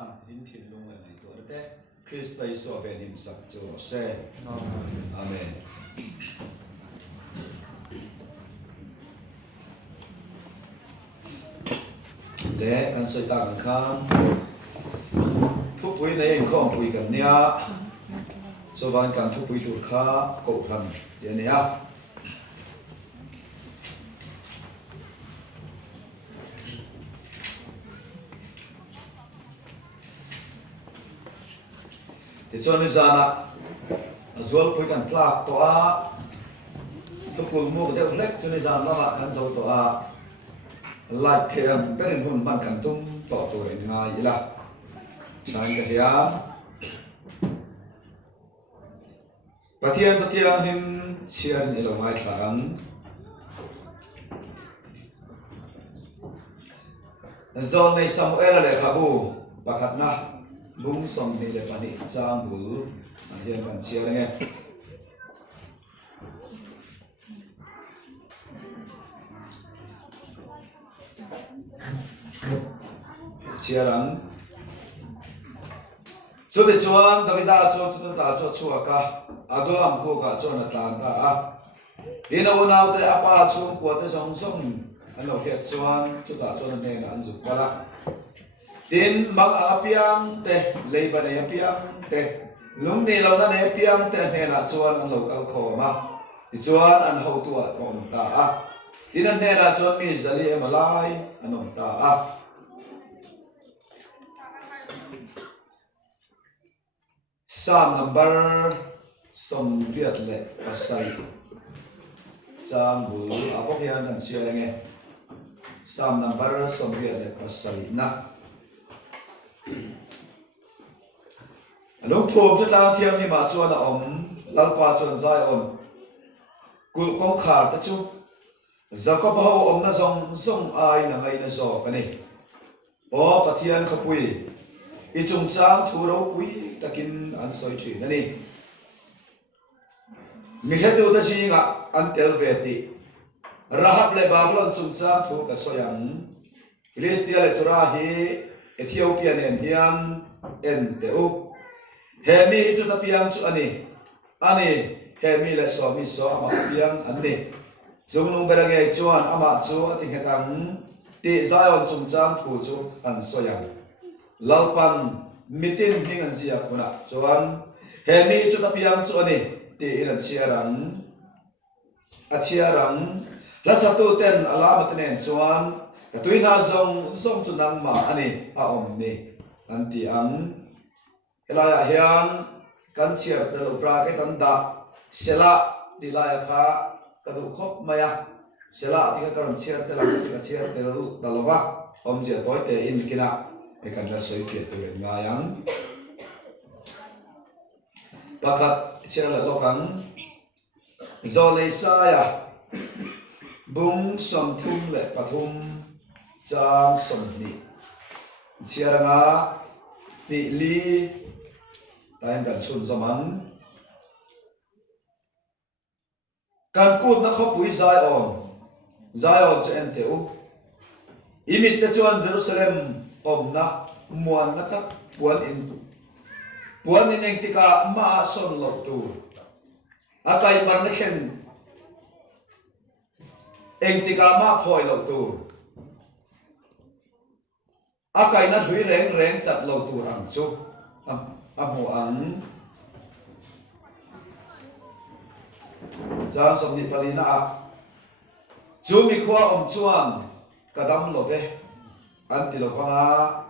sang hin thin lung la nei to te Christ lai so ben him sak chu se amen le kan soi ta kan kham thu pui nei en khom pui kan nia so van kan thu pui tu kha ko than ye nia thì cho nên là rồi cuối cùng là to à tôi cùng mua cái đeo flex cho nên là mà kan dâu to à lại thêm bên bên hồn ban kan tung to rồi ngay vậy là chẳng cái gì à và thiên him chiên thì là mai thằng do này Samuel là để kabu và khát na bung som ni le pani chang bu hian kan chia le nge chia rang so de chuan Davida chu ta chu chua ka Adolam ko ka chu na tan ta a ina unau te apa chu ko te song song an lo hiat chuan chu ta chu na ne an zu kala tin mag apiang te leiba ne apiang te lung ni lo na ne apiang te ne na chuan an lo kal kho ma ti chuan an ho tu a om ta a tin an ne na chuan mi zali emalai an om ta a Psalm number som viat le pasai Psalm bu apok yan an sia nge Psalm number som viat le pasai na lúc thôm cho ta thiam thì mà chuan là om lal pa chuan zai om kul kong khar ta chu Jacob ho om na zong ai na ngai na zo ka ni o pathian khapui i chung chang thu ro pui takin an soi thi na ni mi hetu ta si nga an tel ve ti rahab le babylon chung chang thu ka soyang Philistia le tura hi Ethiopian en hian en teu hemi chu ta piang chu ani hemi le so mi so ama piang ani chung nung berange chuan ama chu ati hetang ti Zion chung chang thu chu an soyang lalpan mitin hing an zia kuna chuan hemi chu ta piang chu ani ti in chiarang la sa tu ten ala matnen chuan katuina zong chu nang ma ani a om ni an ti ang elaya hian kan chiar te lo pra ke tan da sela dilaya kha kadu khop maya sela ti ka karon chiar te la ka chiar te lo dalowa om je toy te in kina e kan la soi phe tu nga yang pakat chiar la lokang zole saya bung som thum le pathum chang som ni chiaranga ti li tayan kan sun zamang kan kut na khopui Zion che enteu imit te chuan Jerusalem om na muan na tak puan in engtika ma son lo tu akai mar na khen engtika ma khoi lo tu akai na hui reng chat lo tu ang chu amo ang jang som ni palina a chu mi khwa om chuan kadam lo ve an ti lo panga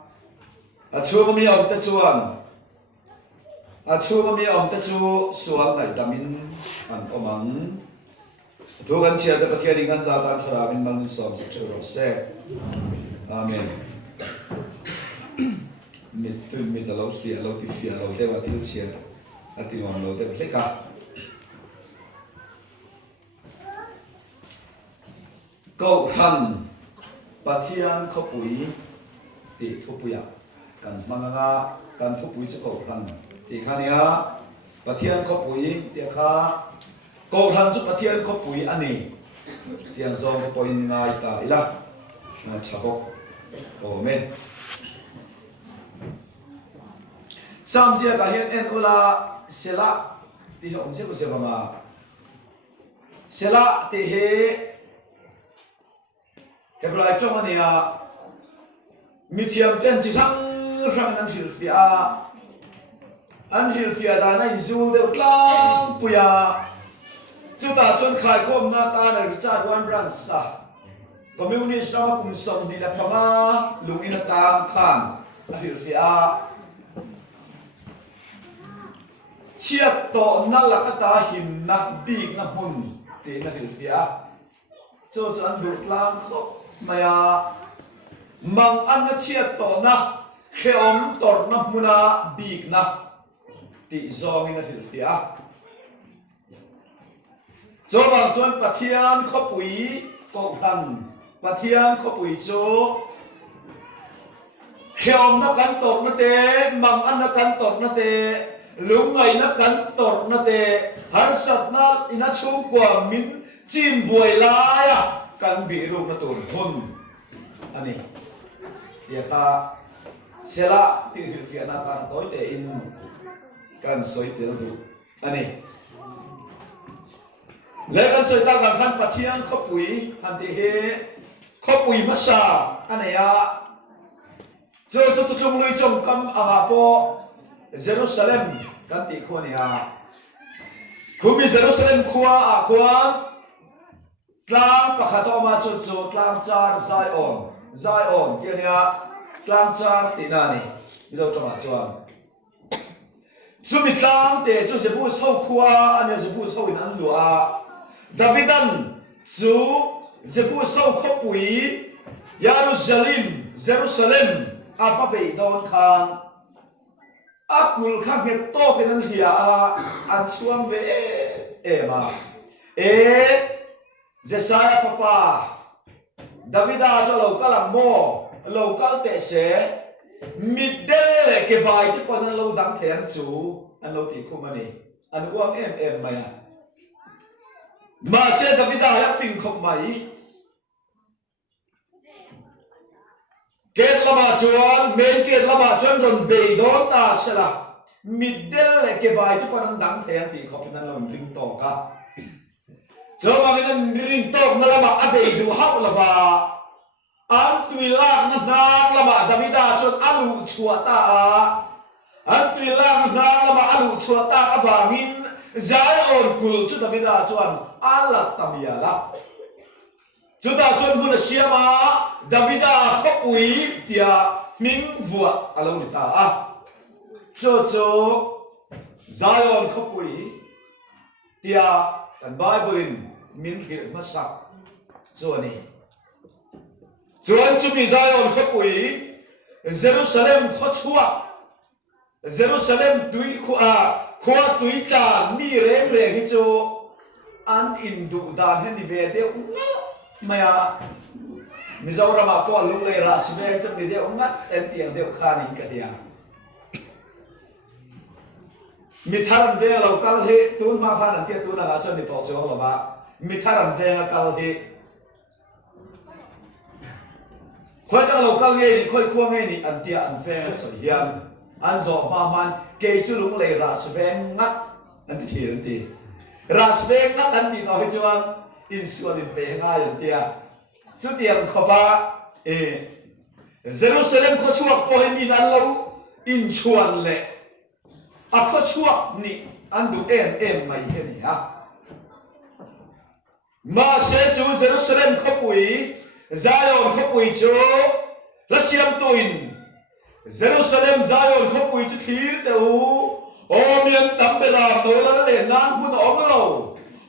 a chu mi om te chuan chu sual ngai tamin an omang thu kan chia ta pathian kan za tan thara min mang som se thero se amen mi ta lo ti fia lo te wa ti chia ati wan lo te le ka câu thần pathian khopui ti thupuya kan manganga kan thupui chu câu thần ti khania pathian khopui ti kha câu thần chu pathian khopui ani tiang zong point ngai ta ila na chapok amen samsia ka hian en ula sela ti hom se ko se banga sela te he hebrai chong ania mithiam ten chi sang rang an hil fia da na zu de tlang puya chu ta chon khai khom na ta na ri cha wan ran sa community sama kum som di la pama lungin ta khan hil fia chiat to na la ka ta hin na bi na hun te na hil fia cho an dur tlang kho maya mang an na chiat to na kheom tor na muna big na ti zong in hil fia cho bang chon pathian khopui ko han pathian khopui cho kheom na kan tor na te mang an na kan tor na te lungai na kan tor na te har sat na ina chung kwa min chim buai la ya kan bi ru na tur hun ani ya ka sela ti hil fia na ta toy te in kan soi te du ani le kan soi ta kan khan pathian khopui han ti he khopui ma sa anaya cho tu tlung lui chong kam anga po Jerusalem kan ti kho ni ha khumi Jerusalem khuwa a khuan tlang pakhato ma chu chu tlang char Zion kenia tlang char ti na ni zo chong a chuan sumi tlang te chu se bu sau khuwa ane se bu sau in an lu a Davidan chu se bu sau khopui Jerusalem apa be don khan akul khang he to ke nan hia an chuang ve ma Jesaya papa Davida cho local mo local te se midele ke bai ti pon lo dang thiam chu an lo ti khumani an uang em maya ma se Davida ya fing khop mai kết lama chuan men kết lama chuan ron be don ta sala middel le ke bai tu pan dang thian ti khop nan lom ring to ka so ma men ring to na lama abe du hau lava an tuila na lama Davida chuan alu chua ta an tuila na lama alu chua ta awangin Zion kul chu Davida chuan ala tamiala Chúng ta chọn buôn siama Davida khopui tia min vua alo ni ta cho Zion khopui tia an Bible min hil masak cho ni chuan chumi Zion khopui Jerusalem khochua Jerusalem tui khua tui ta mi reng hi cho an indu dan hen ni ve de maya Mizoram ko lung le ra sibe cham ni de ungat en tiang de khani ka dia mitharam de local he tun ma khan an te tun na chon ni to se ho ba mitharam de nga kal he khoi ka local he ni khoi khuang he ni an tia an fe so hian an zo ma man ke chu lung le ra sibe ngat an ti ra sibe ngat an ti to he chuan in suan in pe nga yan tia chu tiang khopa Jerusalem kho suak po hi nan lo in chuan le a kho suak ni an du em mai he ni ha ma se chu Jerusalem kho pui Zion kho pui chu la siam tuin Jerusalem Zion kho pui chu thir te u o mian tam be ra to la le nan mun o lo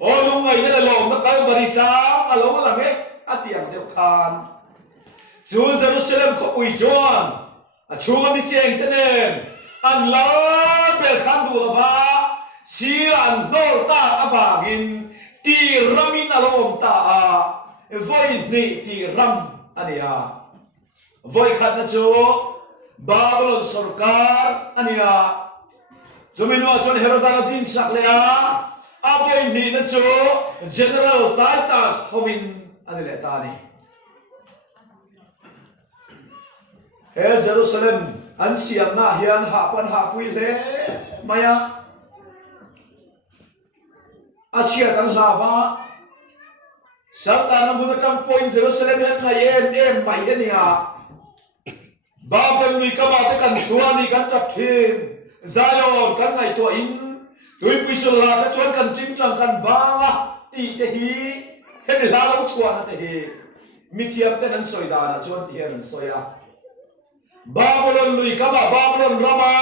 o lung ngai le lo na kal bari ta alo la nge atiang de khan chu Jerusalem kho pui chuan a chu mi cheng tenen an la bel khan du la si an no ta awangin ti ramin alom ta voi ni ti ram ania voi khat na chu Babylon sarkar ania zumino chon Herodanadin saklea avoi ni na chu General Titus hovin anile tani Jerusalem an siam na hian ha pan ha pui le maya asia kan lava Satan ang mga point Jerusalem at ngayon may niya Babel ni kamate kan suani kan chapthim Zion kan ngai to in tui puisul la ka chuan kan chingchang kan banga ti te hi he ni la lo chuan te hi mi thiam te nan soi da na chuan ti hian soya Babylon lui kama Babylon rama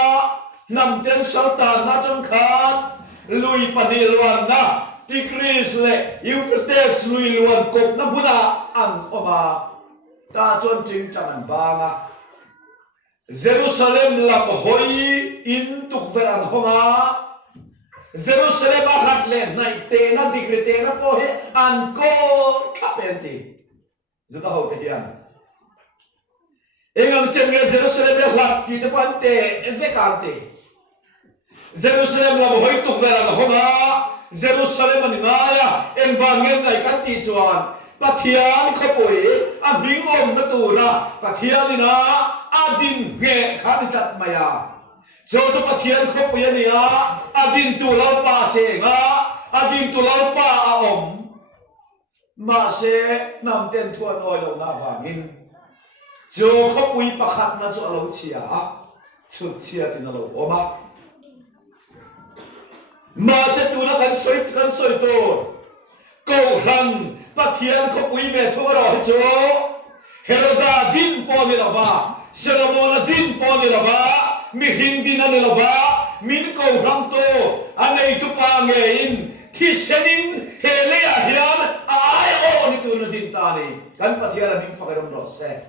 nam ten Satan na chung khan lui panilwan na Tigris le Euphrates lui luan kop na buna ang oma ta chuan chingchang an banga Jerusalem lam hoi in tukveran honga Jerusalem ahat le nai te na digre te na po he an ko kapenti zuta ho te hian engang chenge Jerusalem le hlat ti te pante ezekante Jerusalem lam hoi tukveran honga Jerusalem ani ngaya envangen nai kan ti chuan pathian khopoi a bingom na tura pathian ina adin nge khani chat maya jo to pathian khopoi ania adin tu lau pa che nga adin tu lau pa a om ma se nam ten thuan oi lo na wangin jo khopoi pakhat na chu alo chia chu chia tin alo oma ma se tu na kan soi to ko hang pathian khopoi ve thora hi cho Heroda din po ni lava Solomon din po ni lava mi hindi na ni lava min ko hang to anay tu pa ngain thisenin helea hian ai o ni tu na din tani kan pathian min phakirom ro se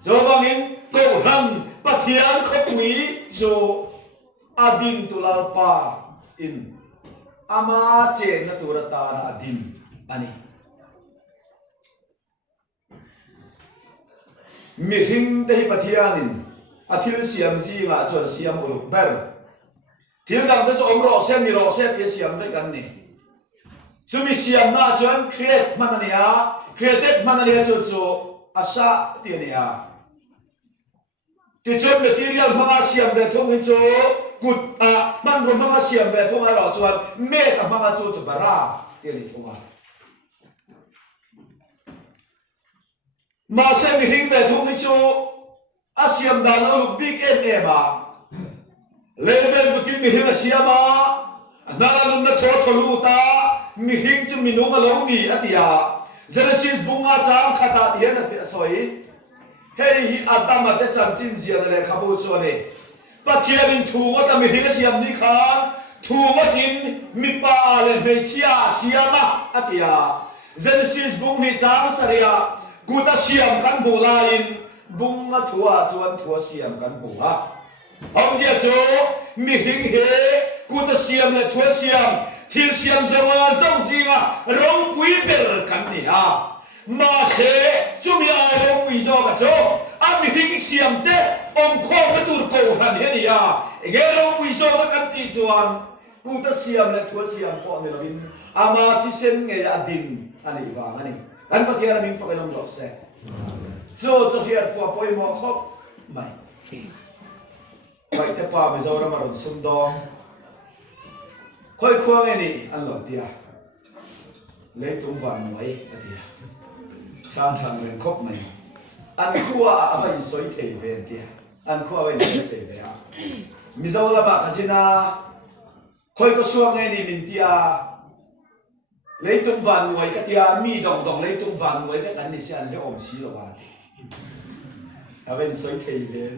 so bangin ko hang pathian khopui so adin tulal pa in ama che na turata na adin ani mi hing te pathianin athil siam ji nga chon siam uluk ber thil dang te om ro sem ni ro se ye siam de kan ni chumi siam na chon create manania created manania chu chu asa ti nia ti chon material manga siam de thong hi chu gut a man ro manga siam de thong a ro chuan me ta manga chu chu bara ti ni thong a mà xem mình hình về thông tin số Asiam đàn ở lục big em mà lên bên của mình hình Asiam mà nara nung na thọ lu ta mình hình cho mình nung alo ni atia Genesis bunga chang khata tiyan at soi hey Adam at chan chin zia na le khabu cho ne pathian in thu ma ta mình hình Asiam ni khan thu ma tin mi pa le me chia Asiama atia Genesis bung ni chang saria Kuta siam kan bu lain bunga thua chuan thua siam kan bu ha hom dia cho mi hing he kuta siam le thua siam thil siam zawa zau zinga rong pui per kan ni ha ma se chumi a rong pui zo ka cho a mi hing siam te om khom na tur ko han he ni ya ge rong pui zo na kan ti chuan kuta siam le thua siam ko ne lovin ama thi sen nge ya din ani wa ani anh bắt kia là mình phải làm lọt xe, cho hiện phù bồi mò khóc mày, vậy thế pa bây giờ nó mà rồi xung đột, khơi khoang này nè anh lọt tia, lấy tung vàng mấy cái tia, sang thằng mình khóc mày, anh khua à phải soi thể về tia, anh khua phải soi thể về à, bây giờ là bạn cái gì na, khơi có xuông này nè mình tia lấy tung vàng nuôi cái tia mi đồng đồng lấy tung vàng nuôi cái anh đi xem cho ổn xí rồi bạn, à bên soi thể về,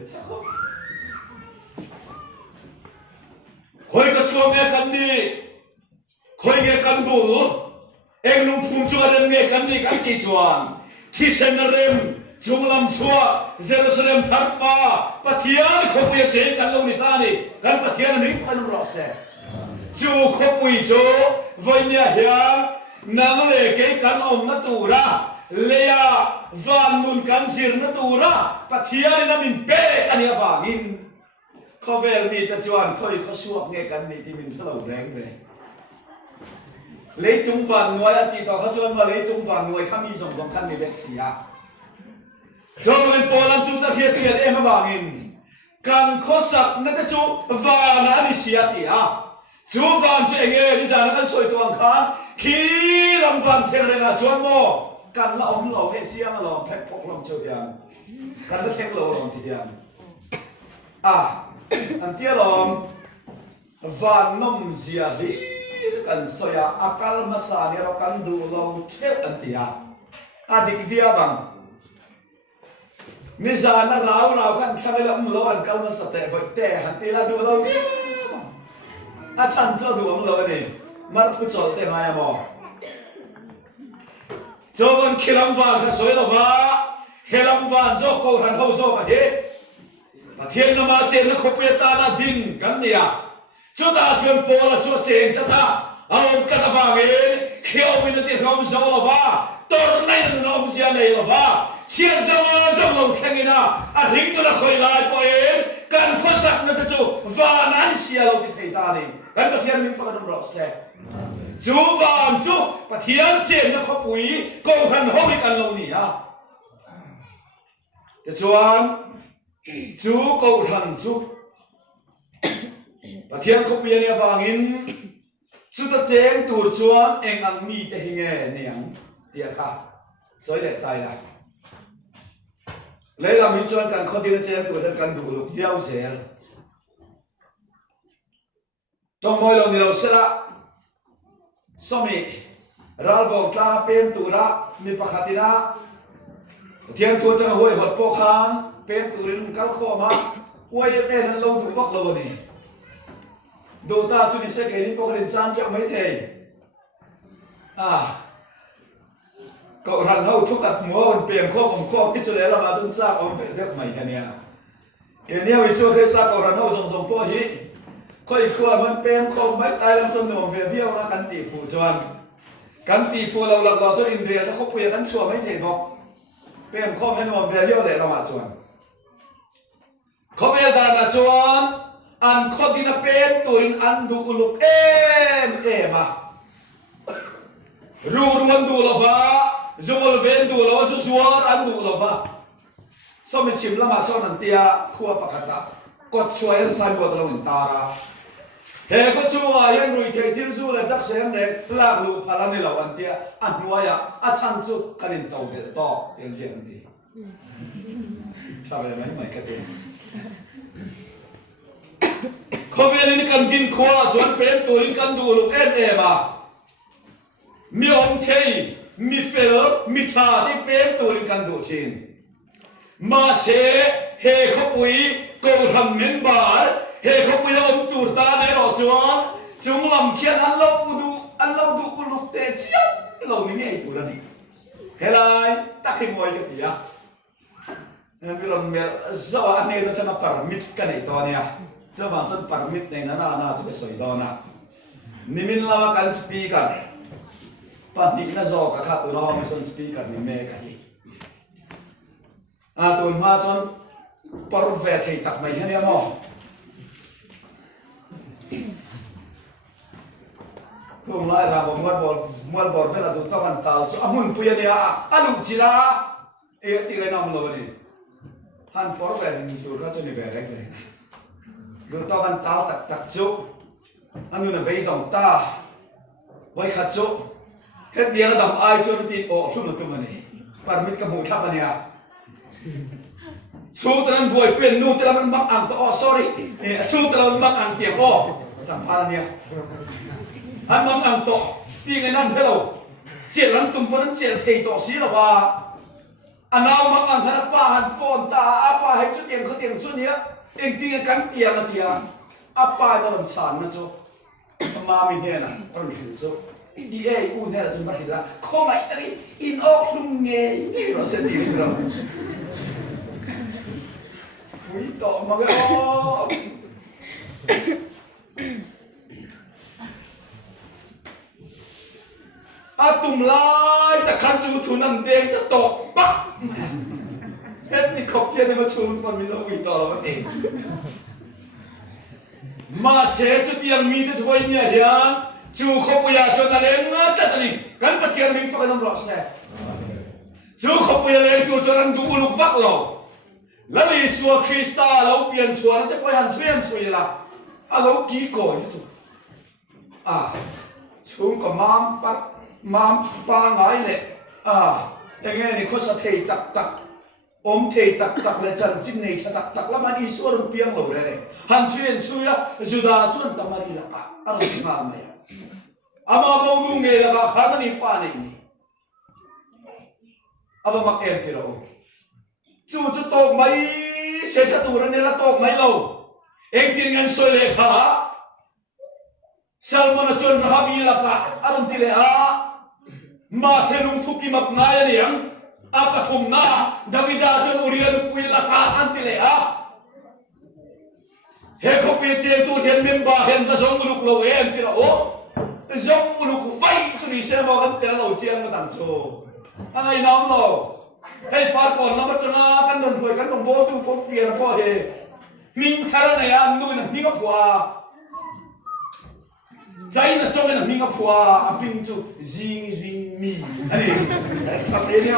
khơi có xuông nghe cắn đi, khơi nghe cắn bù, em nung phun chua đem nghe cắn đi cắn kỳ chuan, khi xem nó rem, chung làm chua, Jerusalem thắt pha, pathian không bao chế cắn lâu nít ta đi, cắn pathian mình phải luôn rõ sẽ. Chú không quỳ chỗ với nhà hiền nang lệ cái cắn ông nó tù ra lea van nun cắn zir nó tù ra pathian nó mình bê cái nhà vàng in có vẻ mi ta chuan khơi có suộc nghe cắn mi thì mình lâu rèn về lấy tung vàng nuôi anh thì tao có chuan mà lấy tung vàng nuôi khăm mi dòng dòng cắn mi bê xì à cho nên po làm chúng ta thiệt thiệt em vàng in kan khosak na ka chu van ani sia ti a chu van chu enge ni jana kan soi tuang khan khi lam van theng renga chuan mo kan la om lo he chiang lo phek phok lom cheu yang kan la thek lo lom ti yang an tia lom van nom zia hi kan soya akal masa ni ro kan du lo chep an tia adik dia bang mi jana rau kan khamelam lo an kal masa te boi te han ti la du lo a chan cho du om lo ni mar pu chol te mai mo Jogon khilam van ka soi lo ba helam van zo ko han ho zo ka he thiên nama chen na khopia ta na din kan nia chu ta chuan pola chu chen ta ta ông ka na va ge khio min ti rom zo lo ba tor nai na nom sia nei lo ba sia zo lo khangina a ring tu na khoi lai po en kan khosak na ta chu va nan sia lo ti thei ta ni kan ta thiên min fa ka ro se chú van chú và thiên trên nó có quý công thần hôm nay cần lâu nhỉ à để chú cầu thần chú và thiên không biết nhà vàng in chú ta chén tủ chuan em ăn mì để hình nghe niệm tiệt ha soi để tay lại lấy làm mì chuan cần khó tin chén tủ nên cần đủ lục diao dễ trong mỗi lần nhiều sẽ là Somi ralvo tla pem tura mi pakhatina thian tu chang hoi hot po khan pem turin kal kho ma oi pe nan lo du vak lo ni do ta chu ni se ke ni po rin san cha mai thei cậu ran hau thuk at mo pem kho om kho ki chu le la ma dun cha om pe dek mai ka nia ke nia wi su kresa cậu ran hau zong po hi khoi khua man pem kho mai tai lam chom no ve viau na kan ti phu chuan kan ti phu lo lak lo cho in re la kho pu ya kan chua mai thei bok pem kho men no ve viau le la ma chuan kho ve da na chuan an kho din a pem turin an du uluk em ru ruan du lo va zumol ven du lo su suar an du lo va so mi chim la ma so nan tia khua pakata kot chua yan sai bo lo in tara he ko chua yan rui ke tim su la dak sem le la lu phala ni lo an tia an nuaya a chan chu kanin to de to yan jem ti cha le mai ka te ko ve ni kan din khwa chuan pem turin kan du lu mi om thei mi fel mi tha ti pem turin kan du chin ma se he kho pui ko tham men bar he kho pui om tur ta ne ro chuan chung lam khian an lo du uluk te chiam lo ni ei tur ani helai takhi moi ka tia mi ron me zawa ane na chana permit ka nei to nia chawan chan permit nei na chu be soi do na nimin lama kan speaker pani na zo ka kha tu no mi son speaker ni me ka hi tun ma chon par ve thei tak mai hania mo kum lai ra bo mual bor bela du ta kan tal so amun pu ya dia alu chira e ti le nam lo ni han por ve ni tu ka choni ve rek le du ta kan tal tak chu anu na be dong ta wai khat chu het dia dam ai chu ti o thum tu mani permit ka mu thap ania su tran buai pen nu tran man mak ang to sorry su tran mak ang tiang o tam pha nia han mak ang to ti ngai nan hello chen lan tum pon chen thei to si la wa anau mak ang thana pa han phone ta apa hai chu tiang kho tiang su nia eng ti kan tiang a tiang apa na lam san na chu ma mi ne na ron hi chu di ai u ne la tu ma hi la kho mai tari in ok lum nge ni ro se ti ro quý tổ mà cái ô tụm lai ta khăn chú thu nằm đen cho tổ bắc hết đi khóc kia này mà chú mà mình đâu quý tổ mà thế mà sẽ cho tiền mi để thôi nhỉ hiền chú không bây giờ cho ta lên ngắt tất đi gắn bắt tiền mình phải nằm rõ xe chú không bây giờ lên tôi cho anh đủ lục vác lầu แล้วอีสัวคริสต์เราเปลี่ยนชัวนั่นจะไปหันช่วยช่วยละเรากี่ก่อนอยู่ชุมก็มามปาไงเลยอย่างเงี้ยนี่เขาสะเทตักอมเทตักเลยจันจินนี่ตักแล้วมันอีสัวรุ่งเปียงเราเลยหันช่วยละจุดาชวนตามารีละอะไรที่มาไม่อามาบงนุ่งเงยละข้ามันอีฟ้านี่อามามักเอ็มที่เราจู่โตไม่เสียตัวนี่ละโตไม่เราเองกินเงินสวยเลยค่ะSalmon John Rabi laka aron tile ma senung thuki map naya niyang apathum na Davida John Uriel pui laka antile he ko pe che tu hen memba hen da song uluk lo en tila song uluk vai suni se ma kan tela lo chiang ma dang so angai nam lo hey far kon na chana kan don hoi kan dong bo tu ko pier ko he ming thara na ya nu na mi ko pua Zai na chong na minga phua aping chu zing mi ani chap le ne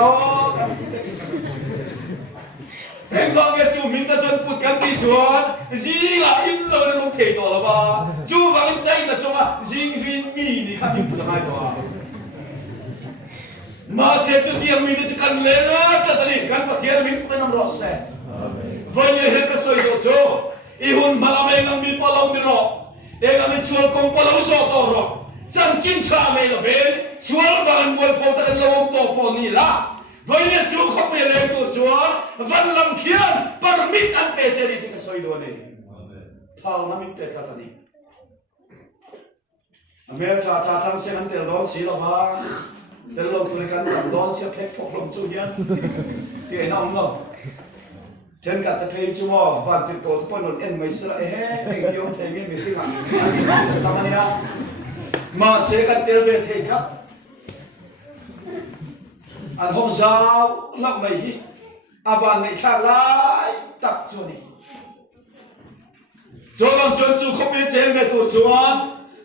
Heng gong ye chu min da chon put kan ti chuan zing a in lo na long thei to la ba chu wang zai na chong a zing mi ni kha min put mai to ma se chu ti mi ni kan le na ta tani kan pa thian min put nam ro se Amen Ye he ka soi do cho I hun malamai nang mi pa lau ni ro Ega mi sual kong palau so to ro Chang chin cha me la ven sual van wal po ta lo to po ni la Vai ne chu kho pe le to sual van lam khian permit an pe cheri ti ka soi do ne thao na mi pe ta ta ni Amer cha ta thang se han tel do si lo ba tel lo ku kan kan do si phek phok lom chu hian ti na om lo Ten kat ta pei chu mo van ti to pon non en mai sra he eng yom thei mi mi ti man tamania ma se kat tel ve thei ka an hom zau lak mai hi avan nei kha lai tak chu ni zo lam chon chu kho pe chen ve tu chuan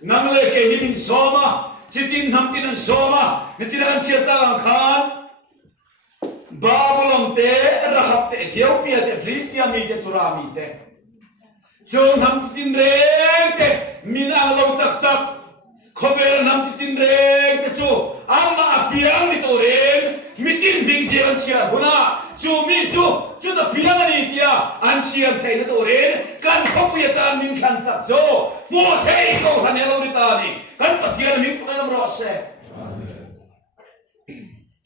nang le ke hi min soma chitin nam tin an soma ni chi ran chia ta khan Babylon te rahap te Ethiopia te Philistia mi te Turami te John ham tin reng te min ang lo tak khober nam tin reng te chu ama apiang ni to reng mitin bing sian chia huna chu mi chu da piang ani tia an sian thai na to reng kan khop ya ta min khan sak zo mo thei ko han lo ri ta ni kan pathian min fa nam ro se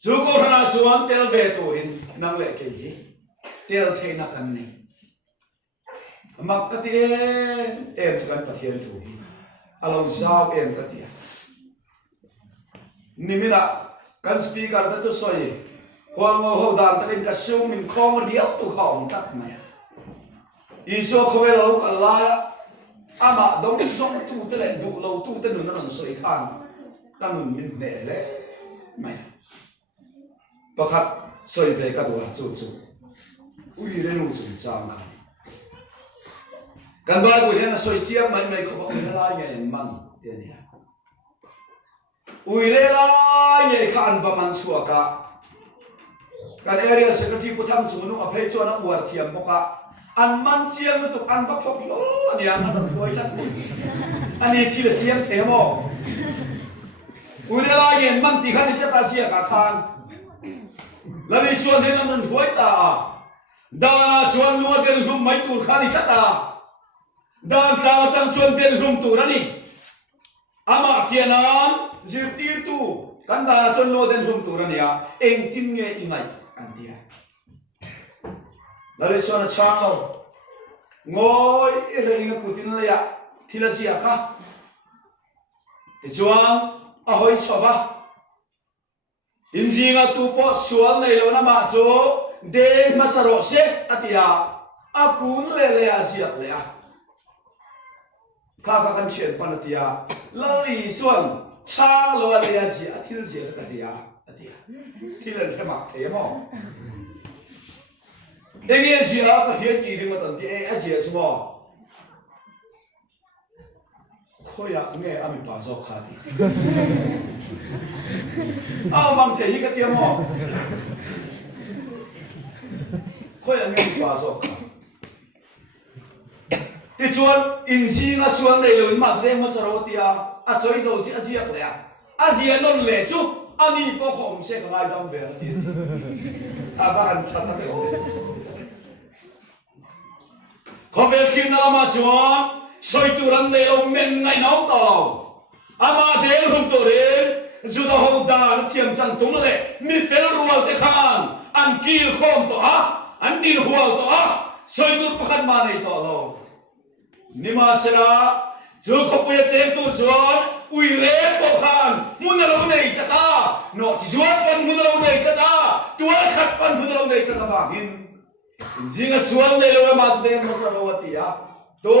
Chú cô thằng chuan tel về tuổi năng lệ cái gì tel thế na cần này mặc cái gì em chỉ cần phát hiện tuổi alo sao em cái gì nimira kan speaker đó tôi soi quang ngô hậu đàn ta bên cái siêu mình không điệu tu khẩu tắt mày iso không phải lâu cả la ama đông sông tu tới lại đủ lâu tu tới nó soi khan tăng mình để lấy màyประคัดสวยเลยกันว่าจู่อุ้ยเรื่องจู่จางกันบ้านกูเห็นสวยเจียมไม่เขาบอกไม่ได้ไงมันเดี๋ยวนี้อุ้ยเรื่องไงข้าอันว่ามันชัวกะกันเอเรียเซกที่กูทำจู่นุ่งอภัยชวนนักอวดเทียมบอกว่าอันมันเจียมมันถูกอันบักพกโอ้อันนี้อันนั้นรวยจังอันนี้ที่ละเจียมเทมออุ้ยเรื่องไงมันที่ข้านี่จะตาเสียกับข้าแล้วในส่วนนี้นั้นหัวตาดาราชวนนัวเดินลุ่มไม่ตูดขานิชตาดานกลาวจังชวนเดินลุ่มตูนั่นนี่อามาเสียนานจีตีตูกันดาราชวนนัวเดินลุ่มตูนั่นนี่เองกินเงี้ยอีไงอันเดียแล้วในส่วนช่างเรางอยเรื่องนี้กูตินเลยอะที่ละเสียค่ะแต่ชวนอาหอยชอบปะInjinga tupo sual na ilaw na macho de masarose atia akun lele asiat lea kakakan chen panatia lali suan chang lo le asia til sia atia tilan hemak themo enge asia ka hian ti ring matan ti asia sumo khoya nge ami pa zo khati mang thể hi cái tiêm họ khơi anh em qua rồi thì chuan in si nga chuan này rồi mà chúng em mà sờ tia à soi rồi chứ Asia vậy Asia non lệ chú anh đi có không sẽ có ai đâm về thì à ba anh chặt cái có việc khi nào mà chuan soi tu ran này ông men ngày nấu tàu ama del hum to re zu da ho da thiam chan tung le mi fel rual te khan an kil khom to a an din hual to a soi tu pakhan ma nei to lo nima sera zu khopuya chen tu zon ui re po khan mun lo nei ta ta no chi zuat pan mun lo nei ta ta tual khat pan mun lo nei ta ta bangin jinga suan nei lo ma de mo sa lo ti a to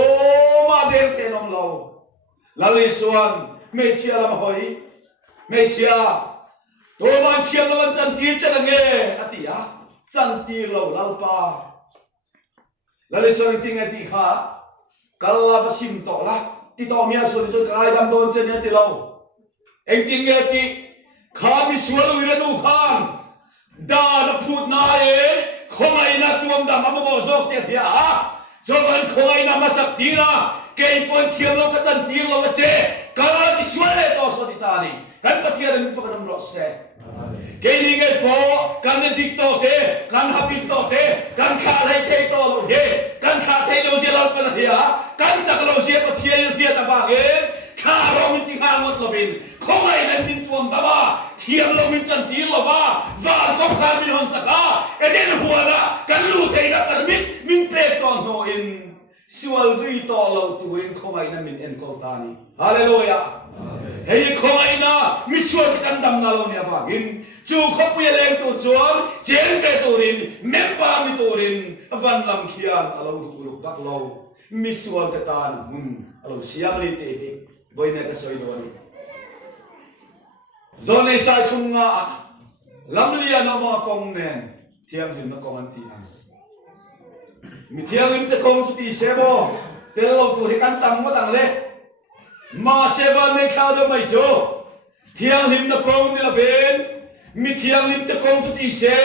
ma de te nom lo lali suan mấy chia làm hỏi mấy chia tôi mang chia làm chân tiền chân là nghe à tỉ á chân tiền lâu lâu pa là lý do tiếng nghe tỉ khá cả là bắt sim tỏ là tỉ tỏ mía xuân xuân cái đam đôn chân nghe tỉ lâu anh tiếng nghe tỉ khá mi xuân uy ra nu khan đa nó phút nãy không ai na tuom đam mà bảo dọc tiệt hiả cho nên không ai na mà sắc tỉ ra cái point thiam lâu cái chân tiền lâu cái chế kalau di suara itu so ditani kan patia dengan fakadam rose kini ngai po kan dikto te kan habito te kan khalai te to lo he kan kha te lo je lo pan hia kan chak lo je patia yo dia ta ba ge kha ro min ti kha ngot lo bin khomai nan min tuam ba ba thiam lo min chan ti lo ba va chok kha min hon saka eden huala kan lu te na permit min pe to no in siwal zui to lo tuin khomai na min en ko tani hallelujah hei khomai na mi suat kan dam na lo ne avagin chu khopuya leng tu chuan chen ve turin mempa mi turin van lam khian alo du bak lo mi suat ka tan mun alo siam ri te hi boina ka soi do ni zone sai khung nga lam lia no ma kong nen thiam hin na kong an ti an mi thiam lim te kong su ti se bo te lo tu hi kan tam ngo tang le ma se ba ne kha do mai cho thiam lim na kong ni la ven mi thiam lim te kong su ti se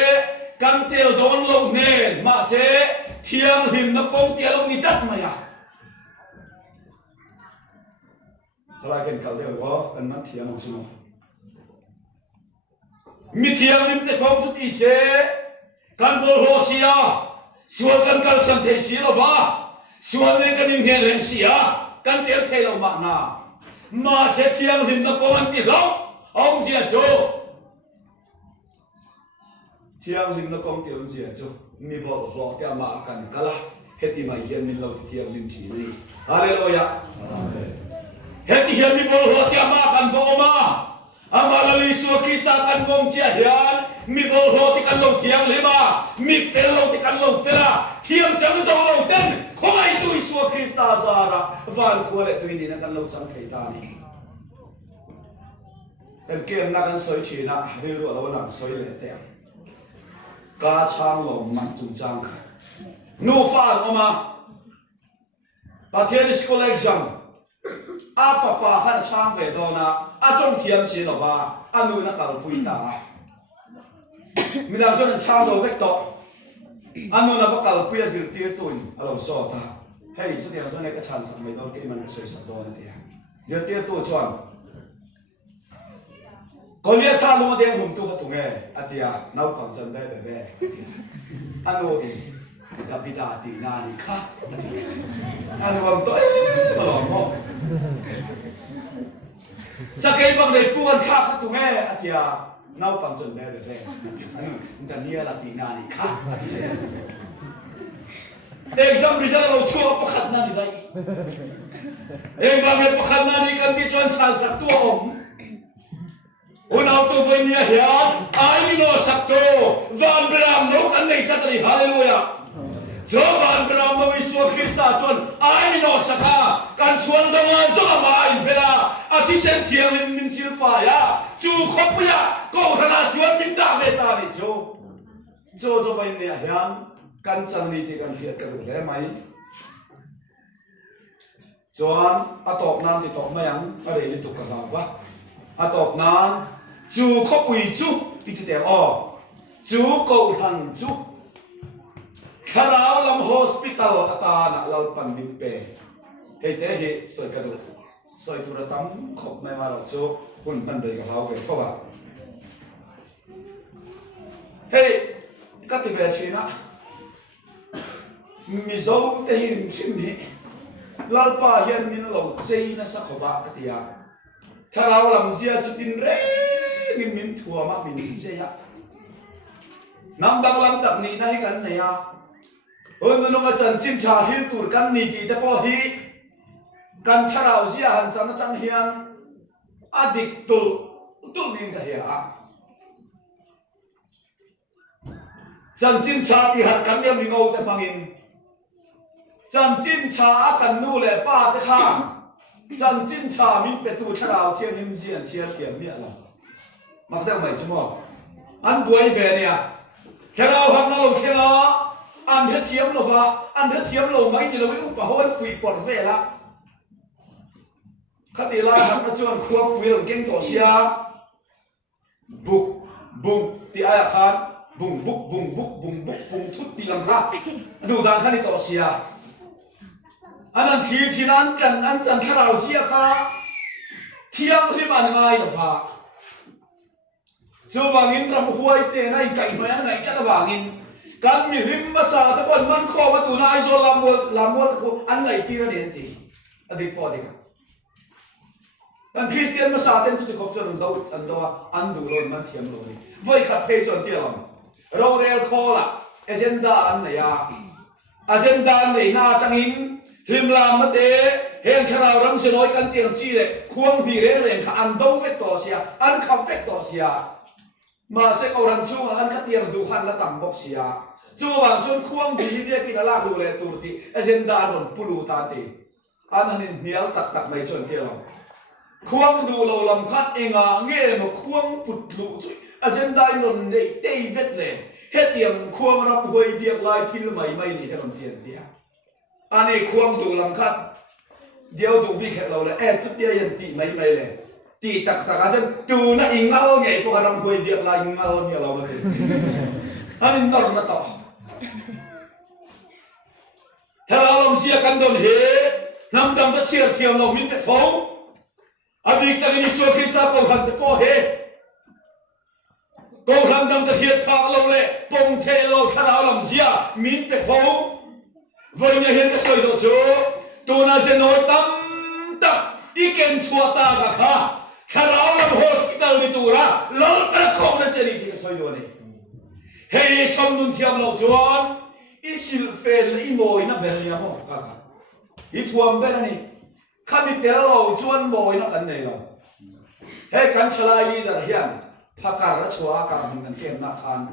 kan tel don lo nen ma se thiam lim na kong ti lo ni tat ma ya ala ken kal de go kan man thiam ang su mi thiam lim te kong su ti se kan bol ho sia sual kan kal sam the si lo ba sual ne kan im he ren sia kan tel the lo ma na ma se thiam lim na kong an ti lo ông sia cho thiam lim na kong ti ông sia cho mi bo lo te ma kan kala heti mai hian min lo thiam lim chi ni hallelujah amen heti hian mi bo lo te ma kan bo ma amala li su krista kan gom chia hian mi bo lo ti kan lo thiam le ba mi fel lo ti kan lo fela thiam chang zo lo ten khoi tu su krista zara van khu le tu ni na kan lo chang thei ta ni kan kem na kan soi chi na ri ru lo lang soi le te ka chang lo man chung chang nu fa oma pathian school exam a fa pa han chang ve do na a chong thiam si lo ba anu na kal pui ta mi dam chon chang lo vek to anu na ba kal pui a zir ti tuin alo so ta hei chu tiang chon ne ka chan sa mai do ke man soi sa do na ti ya ti tu chon còn nếu thà luôn mà đem hùng tu phát thùng nghe, atia nấu cầm chân bé bé bé, anh nuôi gặp bị đá tỉ na đi khác, anh nuôi tôi mà lỏng không, sao cái bằng này buôn khác phát thùng nghe, atia nấu cầm chân bé bé bé, anh nuôi nia là tỉ na đi khác, em xem bây giờเราชั่วประคัตนาดีได้เองว่าเป็นประคัตนาดีกันที่จนสารสักตัวองUnau tu voi nia hian ai no sakto van bram no kan nei chatri hallelujah jo van bram no isu krista chon ai no saka kan suan zama zama in vela ati sen thiam min sil fa ya chu khopuya ko hana chuan min da ve ta ni jo voi nia hian kan chang ni ti kan hiat ka le mai chuan atop nan ti tok mayang are ni tu ka ba atop nan chú có quỳ chú bị thế o chú cầu thằng chú kharau lam hospital ata na lalpan min pe hei te hi soi kadu soi tu ra tam khop mai ma ro chu hun tan dei ka lau ve ko ba hei ka ti ve china mi zo te hi sim hi lalpa hian min lo sei na sa khoba ka tia kharau lam zia chutin re min thua ma min se ya nam dang lam tak ni na hi kan ne ya ôi mình nói chân chim trà hiu tụt căn nị thì ta bỏ hi căn thà nào gì hẳn chân nó chân hiang adik tụt mình cái gì à chân chim trà thì hẳn căn niệm mình ngầu ta phang in chân chim trà căn nu lệ ba ta khang chân chim trà mình bị tụt thà nào thiên hiểm diện chia thiểm miệng là mặc đâu mày chứ mà ăn đuôi về nè cái nào hăng nó lồng cái đó ăn hết thiếm rồi và ăn hết thiếm rồi mấy thì nó mới úp vào hôn quỳ quẩn về lá các tỷ la hắn nó chọn khuôn quỳ đồng kinh tổ xia bục bùng thì ai khan bùng bục thút thì làm khác đủ đang khăn đi tổ xia anh ăn thì ăn chân khá rào xia khá thiếm thì bạn ngay rồi và cho vàng in làm huay tiền này cảnh nói anh này chắc là vàng in kan mi him ma sa ta kon man kho ma tu na ai zo lam mo ko an lai ti ra den ti adi po de kan christian ma sa ten tu ko chon do an do an du lon man thiam lo ni voi khat pe chon ti lam ro rel kho la agenda an na ya agenda nei na tang in him lam ma te hen kharau ram se noi kan tiang chi le khuang bi re le kha an do ve to sia an kham ve to sia mà sẽ cầu rằng chung ăn cắt tiền đủ khăn là tầm bọc xìa chung bằng chung khuang đi đi kia là đủ lệ tụt đi agenda còn pulu ta đi anh anh nhiều tắc mấy chuyện kia không khuang đủ lâu làm khát anh nghe mà khuang put lụ chứ agenda còn để tây vết lệ hết tiền khuangรับhuay điệp lại thì mày đi hết làm tiền đi anh ấy khuang đủ làm khát điều đủ bị khét lâu lệ chút tiền yên tị mấy lệ ti tak ajan tu na ingal ngai po karam koi dia la ingal ni la ba hanin tor na to hello lom sia kan don he nam dam ta chiar thiam lo min pe fo abik ta ni so krista ko han te po he ko han dam ta hiat phak lo le pong the lo khara lom sia min pe fo voi nya hian ka soi do cho tu na se no tam tak iken suata ka kha kharau lam hospital ni tura lol per khom na cheli ti soi do ni hei som nun thiam lo chuan isil fel i moi na bel ya mo ka i thuam be ni khami tel lo chuan moi na kan nei lo hei kan chalai ni dar hian phakar ra chua ka min kan kem na khan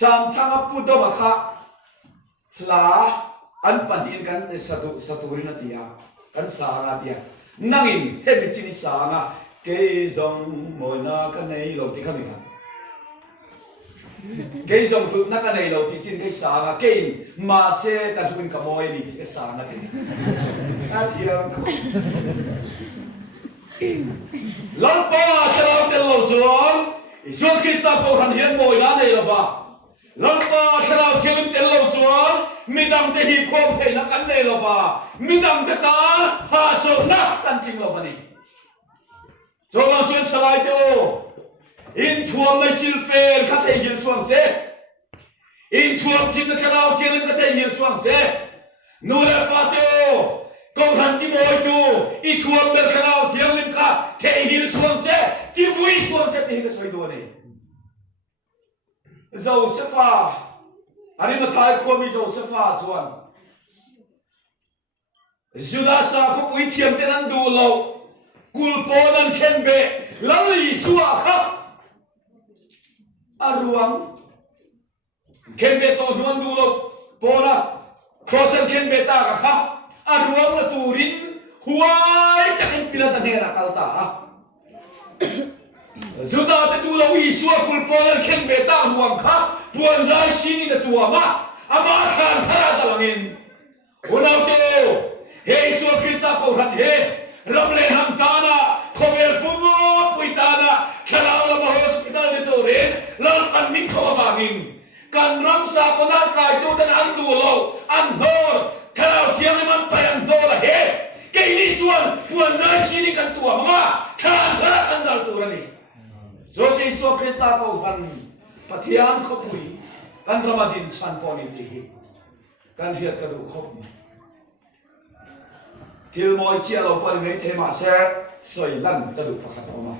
sam thang pu do ma kha la an panin kan satu na tia kan sa na tia nangin he mi chini sa nga ke zong moi na kan nei lo ti khami ha ke zong tu na kan nei lo ti chin ke sa nga ke ma se kan tu ka moi ni ke sa na ke a thiam lan pa chalo tel lo chuan isu krista po han hian moi na nei lo ba lan pa chalo chelim tel lo chuan midang te hi khom the na kan nei lo ba midang te ta ha cho na kan ting lo ba ni cho lo chuan chalai te o in thuam mai sil fel kha te hil suang se in thuam chin na kharau chelim ka te hil suang se nu le pa te o công hành ti moi tu i thuam ber kharau thiam lim kha te hil suang se ti vui suang se ti ka soi do ni Josepha ani ma thai kho mi Josepha chuan Judas sa ko pui thiam te nan du lo kul pon an khen be lali suwa kha aruang khen be to nuan du lo pona khosan khen be ta ka kha aruang la turin huai takin pila ta nera kalta ha Juda te du lo wi suwa kul pon an khen be ta ruang kha tuan zai sini na tua ma ama khan thara zalangin unau teo hei su krista ko han he ramle ham tana khovel pumo puitana khalau la hospital ni to re lal pan min kho wangin kan ram sa ko na kai tu tan an du lo an hor khao thiang man pai an do la he cái ni chuan puan zai si ni kan tua manga khan khara an zal tu ra ni zo Jesus Christa ko han pathian ko pui kan ramadin chan po ni ti kan hiat ka du khop kil moi chia lo pa ni the ma se soi lan ka du pakhat ma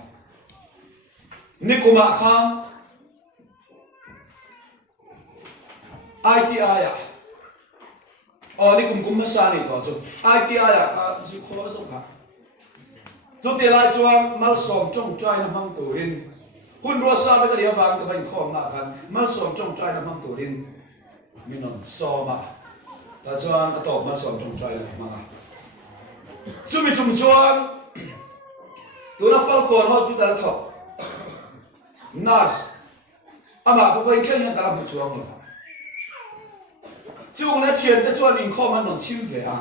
ni kuma khang ITI à ni kum sa ni ko so ITI à kha su kho so kha so te lai chuang mal som trong trai na mang tu rin hun ro sa be ka dia wang ka ban khom na khan mal som trong trai na mang tu rin minon so ma ta chuan a to mal som trong trai na ma chu mi chum chuang tu na fal ko no tu ta la tho nas ama ko ko khen yan ta la bu chuang no chung na chen ta chuan in kho man non chim ve a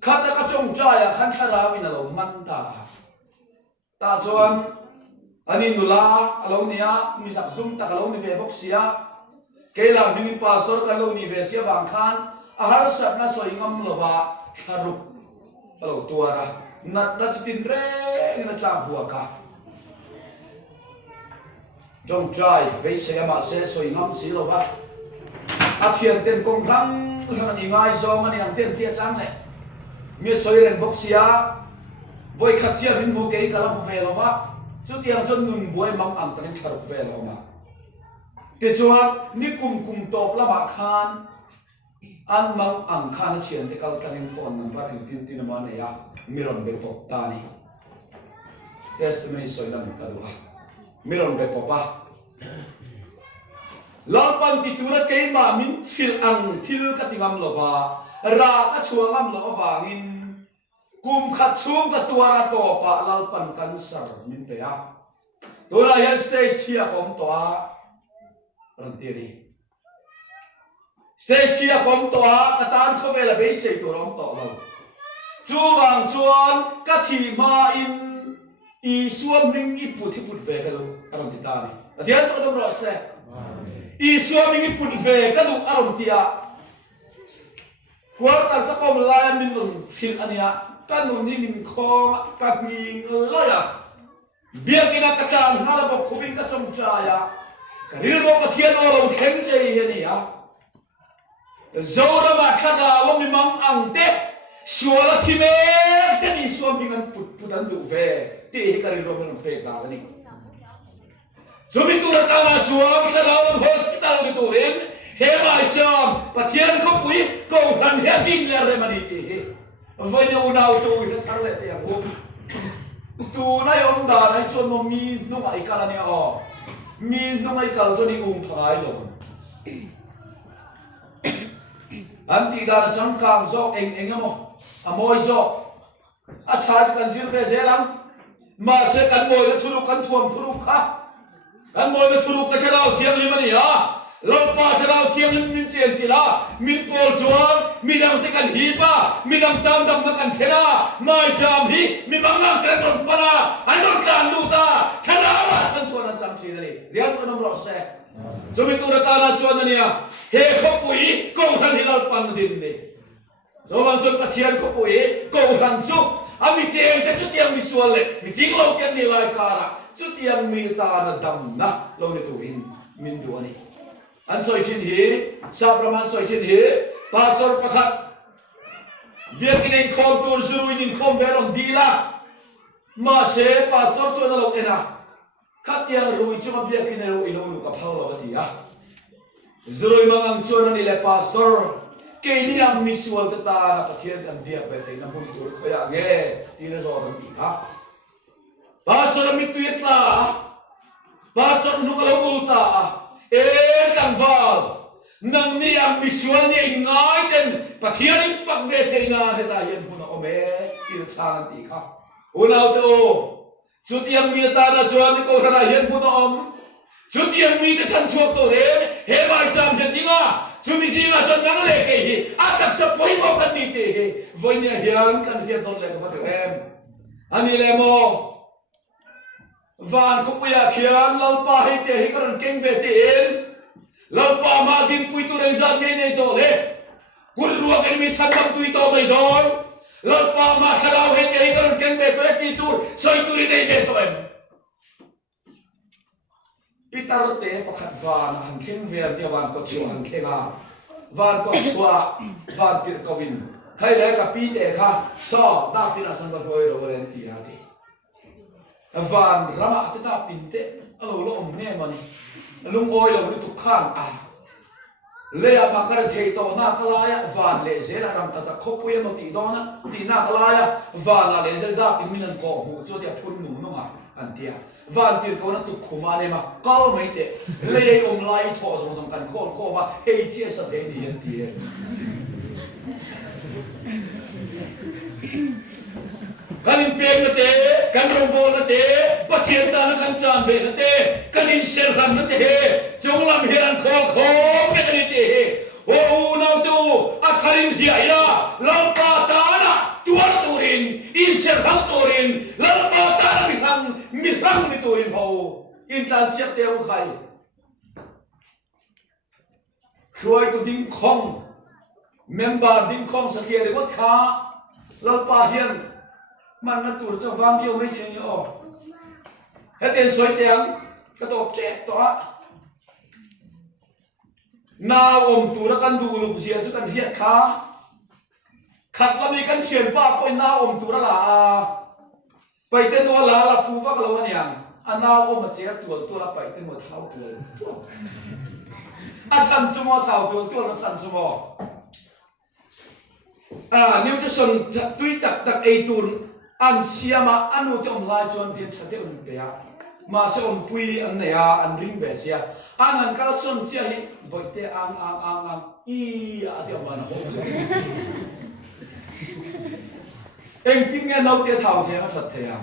khát ta ka chong trai a khan thara win a lo man ta chuan ani nula alo nia mi sak zum ta alo ni ve bok sia ke la mini pastor ka lo ni ve sia wang khan a har sat na soi ngam lo wa tharup alo tuara nat na chitin re na tla bua ka chong trai ve se ma se soi ngam si lo wa a thian ten kong rang han ni ngai zo mani an ten tia chang le mi soi ren bok sia voi khat sia bin bu ke ka la bu ve lo wa chu tiang chon nun buai mang ang tan thar ve lo ma ke chuan ni kum top la ma khan an mang ang khan chian te kal kan phone number in tin ma ne ya miron be pop ta ni testimony soi lam ka du miron be popa lalpan ti tura ke ma min thil ang thil ka tingam lova ra ka chuangam lo awangin kum khat chum ka tuara to pa lalpan cancer min pe a tura yan stage thia kom to a rantiri stage thia kom to a katan kho vela be sei to rom to lo chuwang chuan ka thi ma in I suam ning I put ve ka lo aron ti ta ni adian to dom ro se I suam ning I put ve ka du aron ti a kwar ta sa kom la min lun phil ania ka nu ni min khong ka mi lo ya bia kina ka kan hala bo khubin ka chom cha ya ka ril ro ka thian o lo kheng che hi ni ya zora ma khada wa mi mang ang te suala thi me te ni suam ning an put an du ve te ka ril ro man pe ka ni Zumi tu ta na chuang ka ra hospital ni tu ren he mai cham pathian kho pui ko han he ding le re mani ti he voi na unau tu ina thar le te ang tu na yom da na chon mo mi nu mai ka la ni o mi nu mai ka zo ni thai lo an ti da na chang kang zo eng mo amoi zo a charge kan zir ve zelang ma se kan moi le thuru kan thuam thuru kha kan moi le thuru ka rao thiang li mani ha lo pa se rao thiang li min chen chila min pol chuan mi dam te kan hi pa mi dam tam na kan thera mai cham hi mi mangang kan ron para ai ron kan lu ta khara ma chan chuan an chang thi ni rian ko nam ro se zo mi tu ra ta na chuan ni a he kho pui ko han hi lal pan din ni zo man chon pathian kho pui ko han chu ami chen te chu tiang mi sual le mi ting lo ken ni lai kara chu tiang mi ta na dam na lo ni tu in min du ani an soi chin hi sa brahman soi chin hi pastor pakhat biak in khom tur zuru in khom veron dila ma se pastor chu na lo ena khat tiang rui chu ma biak in ro ilo lu ka phau lo ba dia zuru mangang chu na ni le pastor ke ni am mi sual ta na pathian an biak be te na mun tur khoya nge ti na zo ram ti ha pastor mi tuitla pastor nu ka lo ulta kan val nang ni am misual ni ngai ten pathian in fak ve theina he ta yen puna ome ti chang ti kha unau te o chutiang mi ta na chuan ko ra yen puna om chutiang mi te chan chuak to re he mai cham he tinga chumi si ma chon nang le ke hi atak sa poi mo kan ni te he voi ne hian kan hian don le ko em ani le mo van ko puya khian lal pa hi te hi kan keng ve te en lalpa ma din pui tu reng zat ngai nei to le kun ruwa kan mi chan lam tui to mai don lalpa ma khalau he ke kan ken be to ti tur soi turi nei be to em itar te pakhat van han khen ver dia van ko chu han khenga van ko chua van tir kovin khai le ka pi te kha so na pina san ba hoi ro len ti ha ti van rama te ta pin te alo lo om ne mani lung oi lo ni tu khang a le ya ma kar thei to na kala ya van le ze la ram ta cha khop pu ya no ti do na ti na kala ya van la le ze da pin min ko hu cho dia phun nu no ma an tia van tir ko na tu khuma le ma kal mai te le om lai tho zo zong kan khol kho ma hei chia sa de ni yan ti kan in pen na te kan rong bol na te pathian ta na kan chan ve na te kan in sel ran na te chong lam heran khol kho ke kan te o u nau tu a kharin hi ya lam pa ta na tuar turin in sel ram turin lam pa ta na mi hang ni turin ho in ta siak te u khai khoi tu ding khong member ding khong sa kia re wat kha lam pa hian man na tur cho vang yêu mấy chuyện nhở hết tiền xoay tiền cái tổ chết đó nào ôm tur đã căn đủ lục diện cho căn hiện khá khát làm gì căn chuyển ba coi nào ôm tur là bảy tên đó là phù vác lâu anh em anh nào ôm mà chết tur là bảy tên một tháo tur anh chăn cho mò tháo tur là chăn cho mò nếu cho xuân tuy đặc ấy tur an siama anu te om lai chuan tin thate un pe a ma se om pui an ne a an ring be sia an kal son chia hi boite ang i a de ma na ho chu eng ting nge nau te thau the a that the a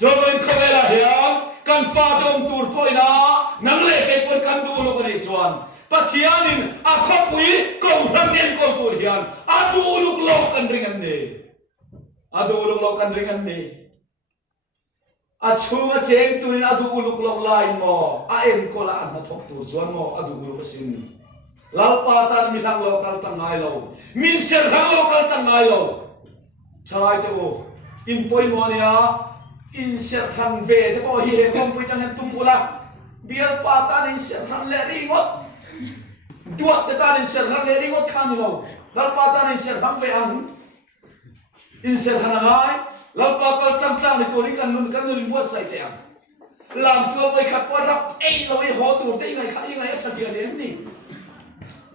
jo ben khawela hian kan fa dom tur poina nang le ke pon kan du lo ni chuan pathianin a khopui ko ram nen ko tur hian a du luk lo kan ring an ne adu uluk lo kan ringan ni achunga cheng tuin adu uluk lo lai mo a en ko la an thok tu zuan mo adu uluk sin lalpa tan mi lang lo kal tangai lo min ser hang lo kal tangai lo chalai te o in poi mo nia in ser hang ve te po hi he kom pui tang hem tum ula bial pa tan in ser hang le ringot duat te tan in ser hang le ringot khan lo lalpa tan in ser hang ve ang in ser hanangai lalpa kal tlang ni to ni kan nun buat sai te am lam tu voi khat po rap ei lo ei ho tu te ngai kha ngai a chadia dem ni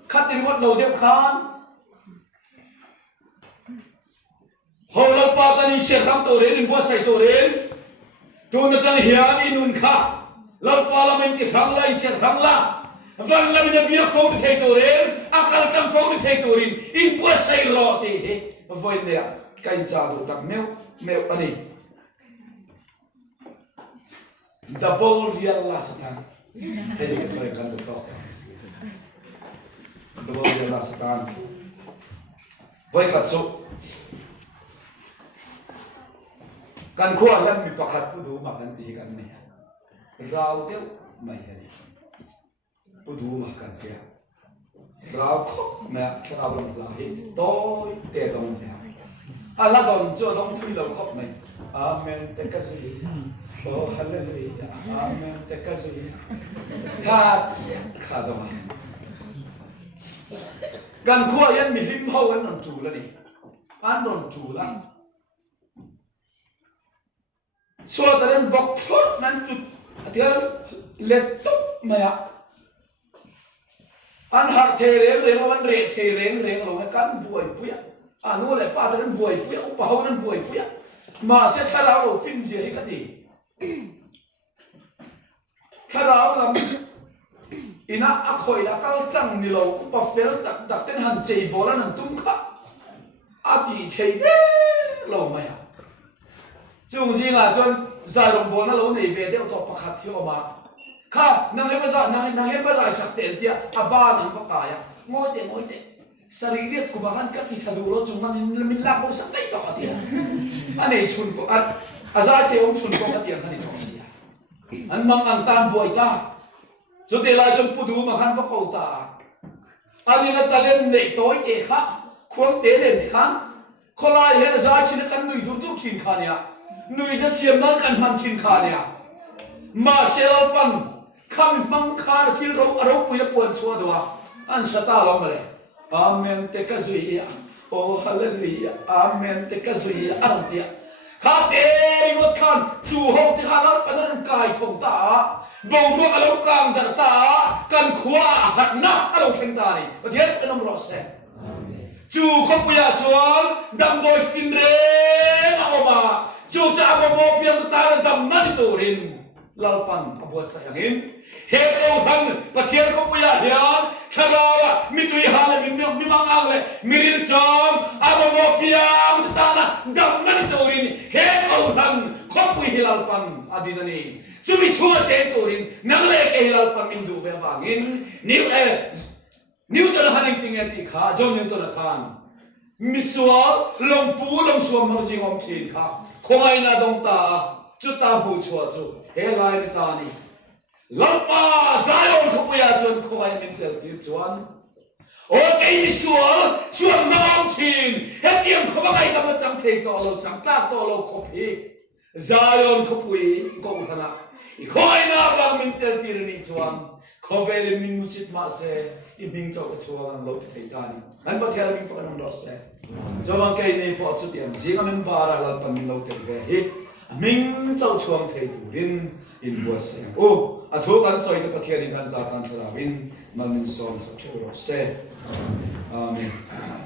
khat tin wat lo dem khan ho lalpa kan in ser ham to ren in buat sai to ren tu na tang hian inun kha lalpa la men ki khang la in ser khang la van la min biak fo de thei to ren akal kam fo de thei to rin in buat sai ro te he voi ne kain cha du tak meu ani double real la satan thế cái sợi kan du to double real la satan voi khat su kan khua yan mi pakhat pu du ma kan ti kan ne rau teu mai ani pu du ma kan tia rau kho ma khao lo la hi toi te dong ya ala don cho dong thui lo khop mai amen te ka zui oh hallelujah amen te ka zui kha do ma gan khua yan mi lim ho an non chu la ni an non chu la so daran bok thot nan tu atial let tup maya an har the reng wan re the reng lo kan buai puya anu le pa daran buai puya upa ho nan buai puya ma se tharau lo fin je hi ka ti tharau lam ina akhoi la kal tang ni lo upa fel tak ten han chei bola nan tum kha ati thei de lo maya chung ji nga chon za long bo na lo nei ve de to pakhat thi oma kha nang he ba za sak te tia aba nang ko ka ya ngoi te saririat ko bahan ka ti thadu lo chung man min la ko sak tai to atia ane chun ko at azar te om chun ko atia ani to sia an mang ang tan boi ta cho để lại trong phụ du mà khăn có cầu ta anh ấy ta lên để tối kể khác khuôn tế lên khăn có lại hiện ra chỉ là căn nuôi đủ đủ chín khăn ya nuôi ra xiêm nan căn man chín khăn ya mà sẽ lao bằng khăn mang khăn thì rau bùi buồn xua đó anh sẽ ta lòng rồi amen te ka zui ya oh hallelujah amen te ka zui ya anh tia khát ê ngót khăn dù hậu thì khăn lắm anh cài thòng ta bầu ruộng ở đâu càng đặt ta cần khóa hạt nát ở đâu khen ta này và thiết cái nông rõ xe chú không bây giờ chuan đâm đôi kinh rê nào mà chú cha bố bố phiền ta là đâm nát đi tổ rin lao pan abuat sayangin he câu thằng và thiên không bây giờ hiền khá là mi tui hà là mi mang ang là mi rin chom bố bố phiền ta là đâm nát đi tổ rin he câu thằng không bây giờ lao pan adinani chú bị chua chế tổ rin nang lệ cái lao pan min du về vangin nếu tôi là hành tinh ấy thì khá, cho nên tôi là khan. Misual, lòng pu, lòng suam mau gì ngom chín khá. Không ai na đông ta, chú ta bu chua chú. He lai ni ta ni. Lòng pa, Zion không bây giờ chun không ai mình tiêu tiêu chuan. Ô cái misual, suam ngom chín. Hết điểm không ai ta mà chẳng thấy to lâu, chẳng ta to lâu không hi. Zion không bây công thana. Không ai na vang mình tiêu tiêu ni chuan. Không về lên mình music mà se. Ibing cho cái số ang lột thấy ta đi, anh bắt theo mình phải làm đó sẽ, cho bằng cái này bỏ chút tiền, riêng anh bảo là làm phần mình lột thấy về hết, mình cho chuông thấy đủ rin in bữa sẽ, ô, thôi anh soi được bắt theo đi anh ra tan cho ra rin, mà mình xong sắp chơi rồi sẽ, amen.